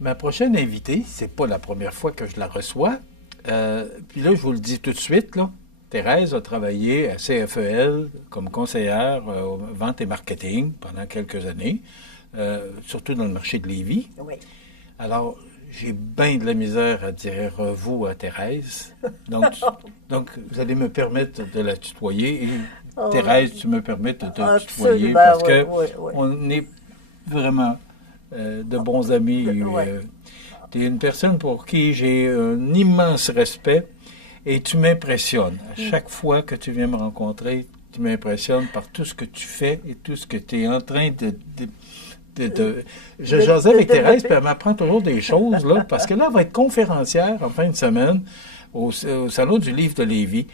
Ma prochaine invitée, c'est pas la première fois que je la reçois. Puis là, je vous le dis tout de suite, là, Thérèse a travaillé à CFEL comme conseillère vente et marketing pendant quelques années, surtout dans le marché de Lévis. Oui. Alors, j'ai bien de la misère à dire vous à Thérèse. Donc, vous allez me permettre de la tutoyer. Et, Thérèse, tu me permets de te tutoyer parce que on est vraiment de bons amis. Tu es une personne pour qui j'ai un immense respect et tu m'impressionnes. À chaque fois que tu viens me rencontrer, tu m'impressionnes par tout ce que tu fais et tout ce que tu es en train Je jasais avec Thérèse, puis elle m'apprend toujours des choses, là, parce que là, elle va être conférencière en fin de semaine au Salon du Livre de Lévis.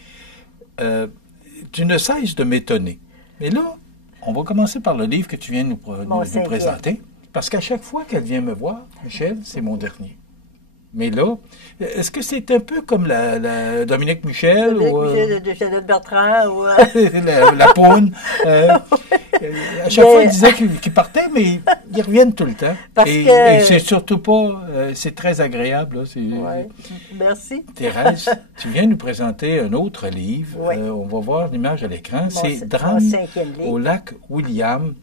Tu ne cesses de m'étonner. Mais là, on va commencer par le livre que tu viens nous présenter, parce qu'à chaque fois qu'elle vient me voir, Michel, c'est mon dernier. Mais là, est-ce que c'est un peu comme la Dominique Michel Michel de Jeannette Bertrand ou la Poune? À chaque fois, ils disaient qu'ils partaient, mais ils reviennent tout le temps. Et c'est surtout pas... c'est très agréable. Là, merci. Thérèse, tu viens nous présenter un autre livre. On va voir l'image à l'écran. C'est Drame au lac William.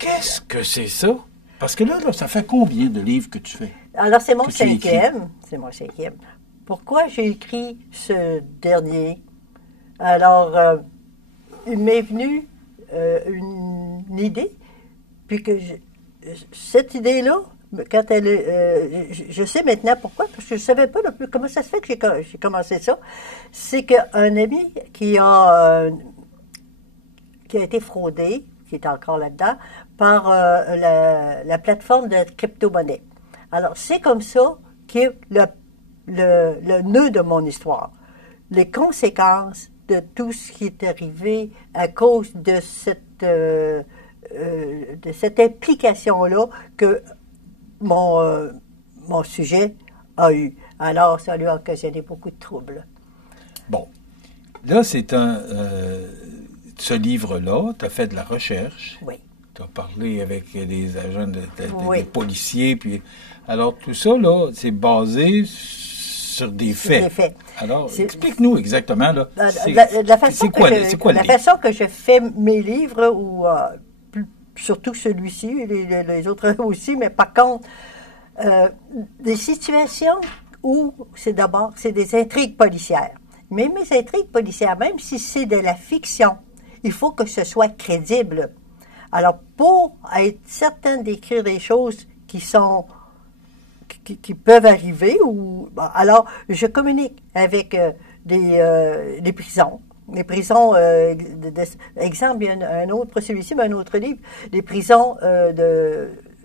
Qu'est-ce que c'est ça? Parce que là, ça fait combien de livres que tu fais? Alors, c'est mon cinquième. C'est mon cinquième. Pourquoi j'ai écrit ce dernier? Alors, il m'est venu une idée, puis que cette idée-là, quand elle je sais maintenant pourquoi, parce que je ne savais pas non plus comment ça se fait que j'ai commencé ça. C'est qu'un ami qui a été fraudé, qui est encore là-dedans, par la plateforme de crypto-monnaie. Alors, c'est comme ça qu'est le nœud de mon histoire. Les conséquences de tout ce qui est arrivé à cause de cette implication-là que mon sujet a eu. Alors, ça lui a occasionné beaucoup de troubles. Bon. Là, c'est ce livre-là, tu as fait de la recherche. Oui. Tu as parlé avec des agents, des policiers. Puis, alors, tout ça, là, c'est basé sur des faits. Des faits. Alors, explique-nous exactement, là. La façon que je fais mes livres, ou surtout celui-ci, les autres aussi, mais par contre, des situations où c'est des intrigues policières. Mais mes intrigues policières, même si c'est de la fiction, il faut que ce soit crédible. Alors, pour être certaine d'écrire des choses qui qui peuvent arriver, alors je communique avec les prisons. Les prisons, exemple, il y a un autre, pas celui-ci, mais un autre livre, les prisons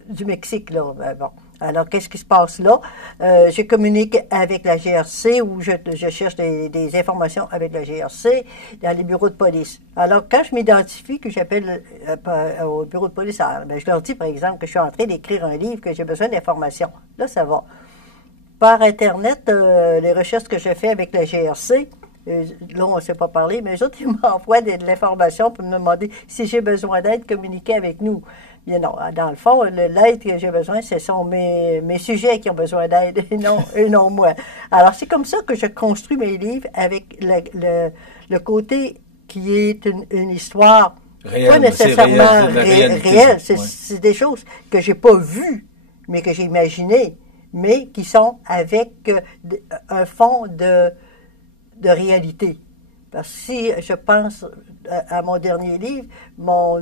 du Mexique, là. Bon. Alors, qu'est-ce qui se passe là? Je communique avec la GRC ou je cherche des informations avec la GRC dans les bureaux de police. Alors, quand je m'identifie, que j'appelle au bureau de police, je leur dis, par exemple, que je suis en train d'écrire un livre, que j'ai besoin d'informations. Là, ça va. Par Internet, les recherches que je fais avec la GRC, là, on ne s'est pas parlé, mais eux autres, ils m'envoient de l'information pour me demander si j'ai besoin d'aide, communiquer avec nous. Bien non, dans le fond, l'aide que j'ai besoin, ce sont mes sujets qui ont besoin d'aide et non moi. Alors, c'est comme ça que je construis mes livres avec le côté qui est une histoire pas nécessairement réelle. C'est des choses que j'ai pas vues, mais que j'ai imaginées, mais qui sont avec un fond de réalité. Parce que si je pense à mon dernier livre, mon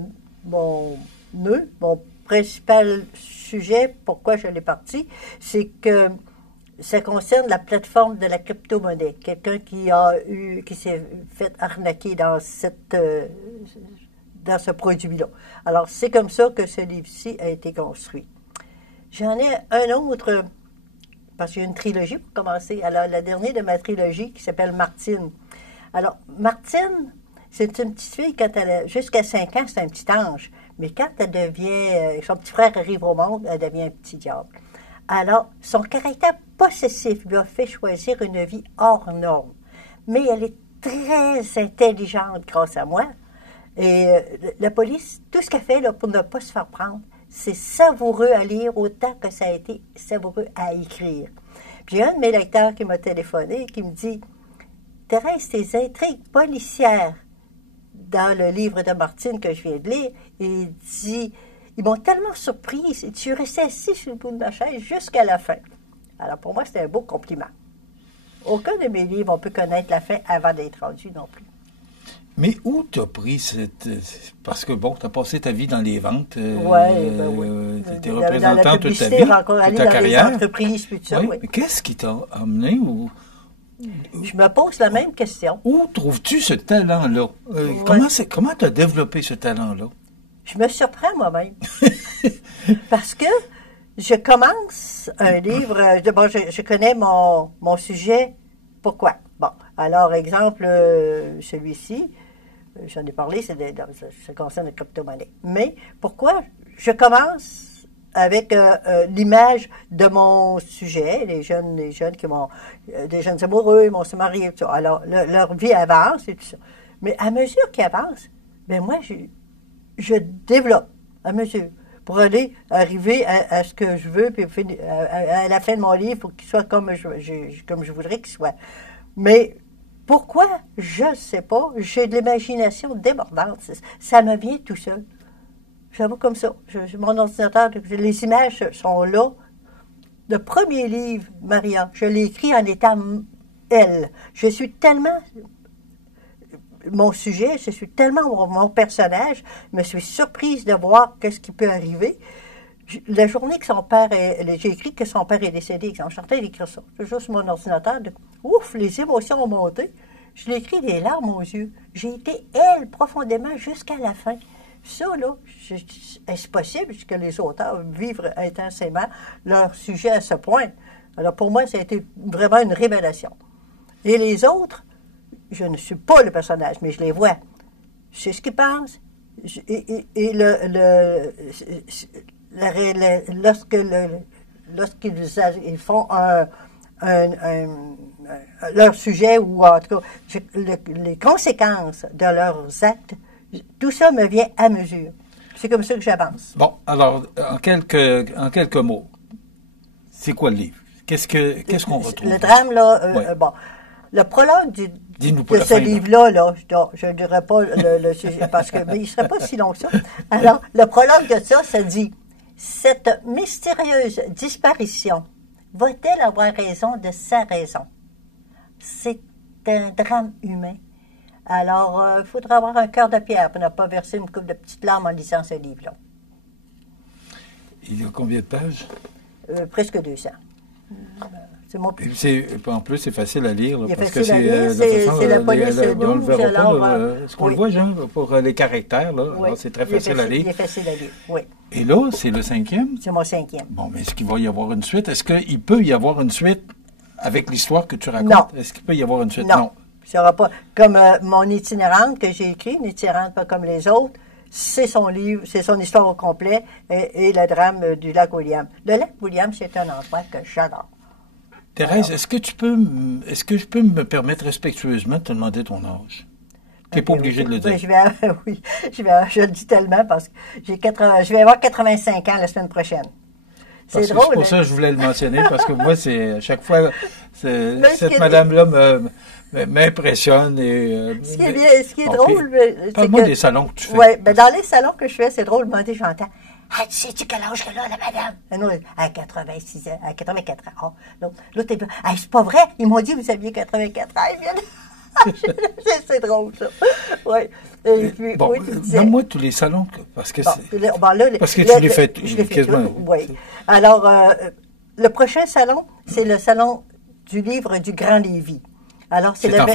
principal sujet, pourquoi je l'ai parti, c'est que ça concerne la plateforme de la crypto-monnaie. Quelqu'un qui s'est fait arnaquer dans ce produit-là. Alors, c'est comme ça que ce livre-ci a été construit. J'en ai un autre, parce qu'il y a une trilogie pour commencer. Alors, la dernière de ma trilogie qui s'appelle Martine. Alors, Martine, c'est une petite fille, quand elle a jusqu'à 5 ans, c'est un petit ange. Mais quand elle devient, son petit frère arrive au monde, elle devient un petit diable. Alors, son caractère possessif lui a fait choisir une vie hors norme. Mais elle est très intelligente grâce à moi. Et la police, tout ce qu'elle fait là, pour ne pas se faire prendre, c'est savoureux à lire autant que ça a été savoureux à écrire. Puis il y a un de mes lecteurs qui m'a téléphoné et qui me dit « Thérèse, tes intrigues policières dans le livre de Martine que je viens de lire, il dit « Ils m'ont tellement surprise, et tu restais assis sur le bout de ma chaise jusqu'à la fin. » Alors pour moi, c'était un beau compliment. Aucun de mes livres, on peut connaître la fin avant d'être rendu non plus. Mais où t'as pris cette... Parce que, bon, t'as passé ta vie dans les ventes. Oui. T'étais représentant toute ta vie, toute ta carrière. Les entreprises, puis tout ça, oui. Mais qu'est-ce qui t'a amené Je me pose la même question. Où trouves-tu ce talent-là? Comment t'as développé ce talent-là? Je me surprends moi-même. Parce que je commence un livre... Bon, je connais mon sujet. Pourquoi? Bon, alors, exemple, celui-ci, j'en ai parlé, ça concerne la crypto-monnaie. Mais pourquoi je commence avec l'image de mon sujet, les jeunes qui m'ont, des jeunes amoureux, ils vont se marier, tout ça. Alors, leur vie avance et tout ça. Mais à mesure qu'ils avancent, ben moi, je développe à mesure pour arriver à ce que je veux, puis à la fin de mon livre, pour qu'il soit comme je voudrais qu'il soit. Mais pourquoi? Je ne sais pas. J'ai de l'imagination débordante. Ça me vient tout seul. J'avoue comme ça. Mon ordinateur, les images sont là. Le premier livre, Maria, je l'ai écrit en étant elle. Je suis tellement mon sujet, je suis tellement mon personnage, je me suis surprise de voir qu'est-ce qui peut arriver. La journée que son père j'ai écrit que son père est décédé, je suis en train d'écrire ça, toujours sur mon ordinateur, ouf, les émotions ont monté. Je l'ai écrit des larmes aux yeux. J'ai été elle profondément jusqu'à la fin. Ça, là, est-ce possible que les auteurs vivent intensément leur sujet à ce point? Alors pour moi, ça a été vraiment une révélation. Et les autres, je ne suis pas le personnage, mais je les vois. Je sais ce qu'ils pensent. Lorsqu'ils font leur sujet, ou en tout cas, les conséquences de leurs actes, tout ça me vient à mesure. C'est comme ça que j'avance. Bon, alors, en quelques mots, c'est quoi le livre? Qu'est-ce qu'on retrouve? Le drame, là, bon, le prologue de ce livre-là, je ne dirais pas le sujet, parce que mais il ne serait pas si long que ça. Alors, le prologue de ça dit « Cette mystérieuse disparition, va-t-elle avoir raison de sa raison? » C'est un drame humain. Alors, il faudra avoir un cœur de pierre pour ne pas verser une couple de petites larmes en lisant ce livre-là. Il y a combien de pages? Presque 200. En plus, c'est facile à lire. C'est facile à lire, c'est la police douce. Est-ce qu'on le voit, Jean, pour les caractères? Là, oui, c'est très facile à lire. Il est facile à lire, oui. Et là, c'est le 5e? C'est mon 5e. Bon, mais est-ce qu'il va y avoir une suite? Est-ce qu'il peut y avoir une suite avec l'histoire que tu racontes? Non. Est-ce qu'il peut y avoir une suite? Non. Il n'y aura pas. Comme mon itinérante que j'ai écrit, une itinérante pas comme les autres, c'est son livre, c'est son histoire au complet et le drame du lac William. Le lac William, c'est un endroit que j'adore. Thérèse, est-ce que je peux me permettre respectueusement de te demander ton âge? Tu n'es pas obligé de le dire. Oui, je le dis tellement parce que je vais avoir 85 ans la semaine prochaine. C'est drôle. C'est pour ça que je voulais le mentionner, parce que moi, c'est à chaque fois, cette madame-là m'impressionne. Ce qui est drôle, parle-moi des salons que tu fais. Oui, ben dans les salons que je fais, c'est drôle, moi, j'entends. Ah, tu sais-tu quel âge qu'elle a, la madame? Non, à 86 ans, à 84 ans. Oh, l'autre, c'est pas vrai, ils m'ont dit que vous aviez 84 ans. C'est drôle, ça. Oui. Et puis, bon, oui, tu disais. Donne-moi tous les salons, parce que parce que tu les fais quasiment. Oui. Alors, le prochain salon, c'est le salon du livre du Grand Lévis. Alors, c'est en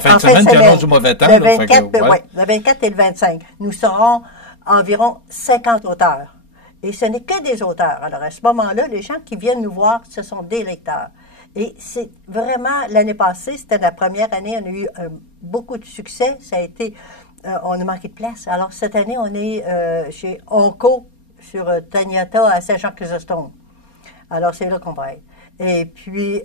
fin de semaine, qui annonce du mauvais temps. Le 24 et le 25. Nous serons environ 50 auteurs. Et ce n'est que des auteurs. Alors, à ce moment-là, les gens qui viennent nous voir, ce sont des lecteurs. Et c'est vraiment, l'année passée, c'était la première année, on a eu beaucoup de succès. Ça a été, on a manqué de place. Alors, cette année, on est chez Onco, sur Taniata, à Saint-Jean-Chrysostome. Alors, c'est là qu'on va être. Et puis,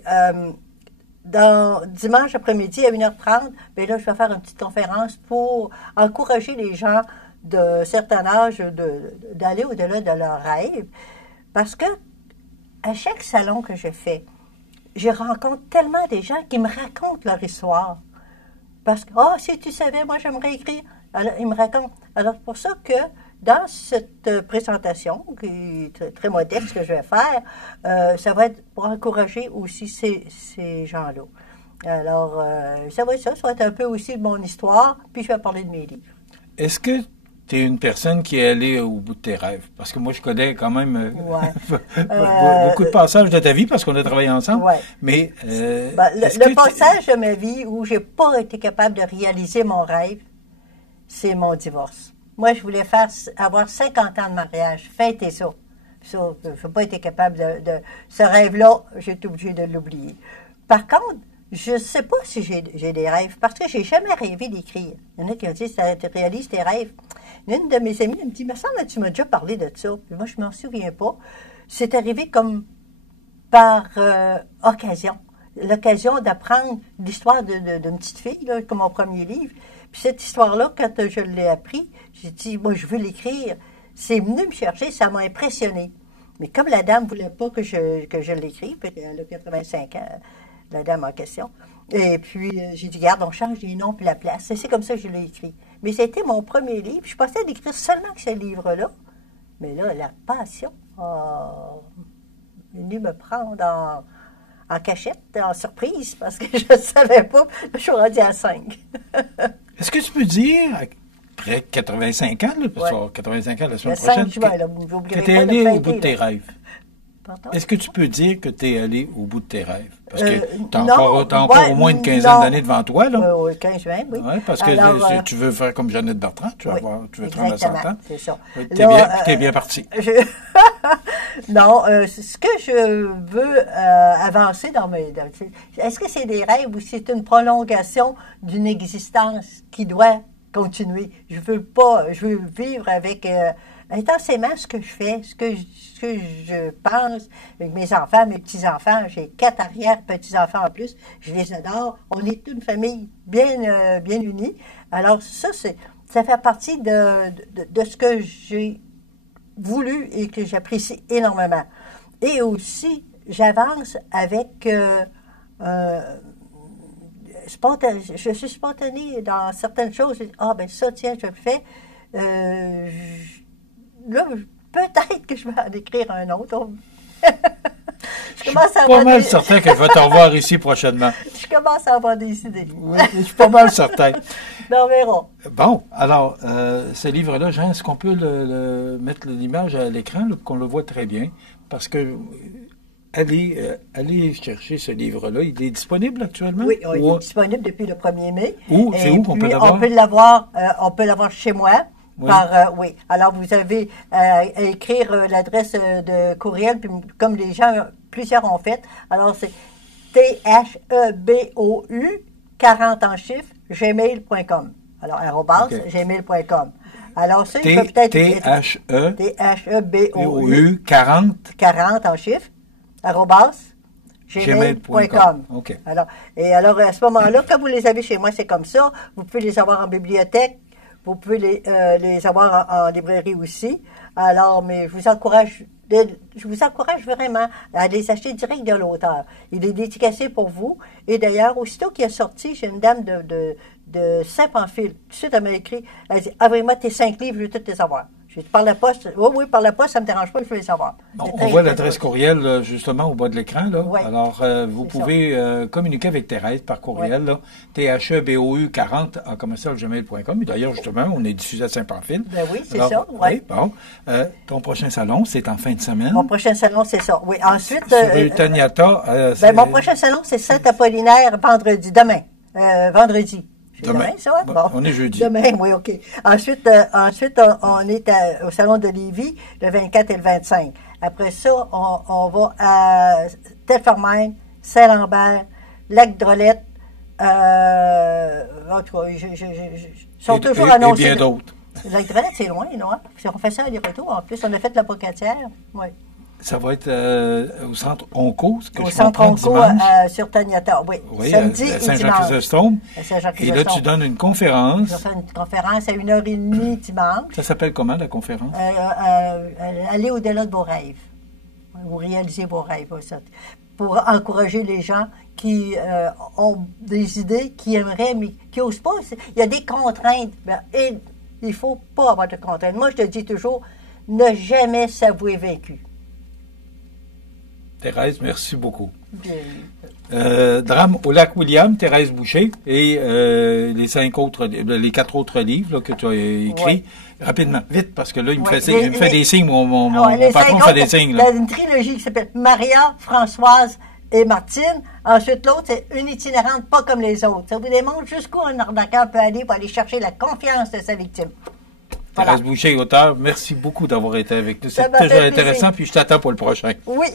dimanche après-midi, à 1h30, bien là, je vais faire une petite conférence pour encourager les gens d'un certain âge d'aller au-delà de leurs rêves. Parce que à chaque salon que je fais, je rencontre tellement des gens qui me racontent leur histoire. Parce que, si tu savais, moi j'aimerais écrire. Alors, ils me racontent. Alors, c'est pour ça que dans cette présentation, qui est très, très modeste que je vais faire, ça va être pour encourager aussi ces gens-là. Alors, ça va être un peu aussi de mon histoire, puis je vais parler de mes livres. Est-ce que tu es une personne qui est allée au bout de tes rêves? Parce que moi, je connais quand même beaucoup de passages de ta vie, parce qu'on a travaillé ensemble. Ouais. Mais le passage de ma vie où j'ai pas été capable de réaliser mon rêve, c'est mon divorce. Moi, je voulais avoir 50 ans de mariage. Fêter ça. Ça, je n'ai pas été capable de... Ce rêve-là, j'ai été obligée de l'oublier. Par contre, je ne sais pas si j'ai des rêves, parce que je n'ai jamais rêvé d'écrire. Il y en a qui ont dit, tu réalises tes rêves. Une de mes amies, elle me dit, il me semble que tu m'as déjà parlé de ça. Puis moi, je ne m'en souviens pas. C'est arrivé comme par occasion. L'occasion d'apprendre l'histoire d'une petite fille, là, comme mon premier livre. Puis cette histoire-là, quand je l'ai appris, j'ai dit, moi, je veux l'écrire. C'est venu me chercher, ça m'a impressionné. Mais comme la dame ne voulait pas que je l'écrive, puis elle a 85 ans, la dame en question. Et puis, j'ai dit, regarde, on change les noms puis la place. Et c'est comme ça que je l'ai écrit. Mais c'était mon premier livre. Je pensais d'écrire seulement que ce livre-là. Mais là, la passion est venue me prendre en cachette, en surprise, parce que je ne savais pas. Je suis rendue à 5. Est-ce que tu peux dire, après 85 ans, là, parce que 85 ans la semaine prochaine, que tu es allé au bout de tes rêves? Pardon? Est-ce que tu peux dire que tu es allé au bout de tes rêves? Parce que tu as encore au moins une quinzaine d'années devant toi, là. Oui, 15-20, oui. Ouais, parce que tu veux faire comme Jeannette Bertrand, tu veux te rendre à 100 ans. C'est ça. Oui, t'es bien parti. Non, ce que je veux avancer dans mes... Est-ce que c'est des rêves ou c'est une prolongation d'une existence qui doit continuer? Je veux vivre avec... intensément ce que je fais, ce que je pense avec mes enfants, mes petits-enfants. J'ai 4 arrière-petits-enfants en plus. Je les adore. On est une famille bien unie. Alors ça fait partie de ce que j'ai voulu et que j'apprécie énormément. Et aussi, j'avance avec... je suis spontanée dans certaines choses. Ben ça, tiens, je le fais. Là, peut-être que je vais en écrire un autre. Je suis pas mal certain que je vais te revoir ici prochainement. Je commence à avoir des idées. Oui, je suis pas mal certain. On verra. Bon, alors, ce livre-là, Jean, est-ce qu'on peut mettre l'image à l'écran, qu'on le voit très bien? Parce que allez chercher ce livre-là. Il est disponible actuellement? Oui, il est disponible depuis le 1er mai. C'est où qu'on peut l'avoir? On peut l'avoir chez moi. Oui. Oui. Alors, vous avez à écrire l'adresse de courriel, puis comme les gens, plusieurs ont fait. Alors, c'est THEBOU 40 en chiffres, gmail.com. Alors, @gmail.com. Alors, ça, il peut peut-être... THEBOU 40 en chiffres, @gmail.com. OK. Alors, à ce moment-là, quand vous les avez chez moi, c'est comme ça. Vous pouvez les avoir en bibliothèque. Vous pouvez les avoir en librairie aussi. Alors, mais je vous encourage vraiment à les acheter direct de l'auteur. Il est dédicacé pour vous. Et d'ailleurs, aussitôt qu'il est sorti, j'ai une dame de Saint-Pamphile. Tout de suite, elle m'a écrit, elle dit, vraiment, tes 5 livres, je veux tous les avoir. Par la poste, oui, par la poste, ça ne me dérange pas, je veux les savoir. Bon, on voit l'adresse courriel, justement, au bas de l'écran, là. Oui, alors, vous pouvez communiquer avec Thérèse par courriel, là. THEBOU40 en commercial-gmail.com. Et d'ailleurs, justement, on est diffusé à Saint-Pamphile. Ben oui, c'est ça, oui. Bon. Ton prochain salon, c'est en fin de semaine. Mon prochain salon, c'est ça, oui. Ensuite... Sur Taniata. Mon prochain salon, c'est Saint-Apollinaire, demain. Vendredi. Demain, ça va? Bon. On est jeudi. Demain, oui, OK. Ensuite on est au Salon de Lévis, le 24 et le 25. Après ça, on va à Telfermine, Saint-Lambert, Lac-Drolette, en tout cas, sont toujours annoncés. Et bien d'autres. Lac-Drolette, c'est loin, non? On fait ça aller-retour. En plus, on a fait la Pocatière. Oui. Ça va être au centre Onco, ce que au je centre comprends, Onco sur Taniata, oui. Oui, samedi à et Saint-Jean-Chrysostome. Et là, tu donnes une conférence. Je fais une conférence à 1h30 dimanche. Ça s'appelle comment, la conférence? Aller au-delà de vos rêves. Ou réaliser vos rêves. Pour encourager les gens qui ont des idées, qui aimeraient, mais qui n'osent pas. Il y a des contraintes. Et il ne faut pas avoir de contraintes. Moi, je te dis toujours, ne jamais s'avouer vaincu. Thérèse, merci beaucoup. Drame au lac William, Thérèse Boucher, et les 4 autres livres là, que tu as écrits. Oui. Rapidement, vite, parce que là, il me fait des signes, mon patron fait des signes. Il y a une trilogie qui s'appelle Maria, Françoise et Martine. Ensuite, l'autre, c'est une itinérante pas comme les autres. Ça vous démontre jusqu'où un arnaqueur peut aller pour aller chercher la confiance de sa victime. Voilà. Thérèse Boucher, auteur, merci beaucoup d'avoir été avec nous. C'est toujours intéressant, puis je t'attends pour le prochain. Oui.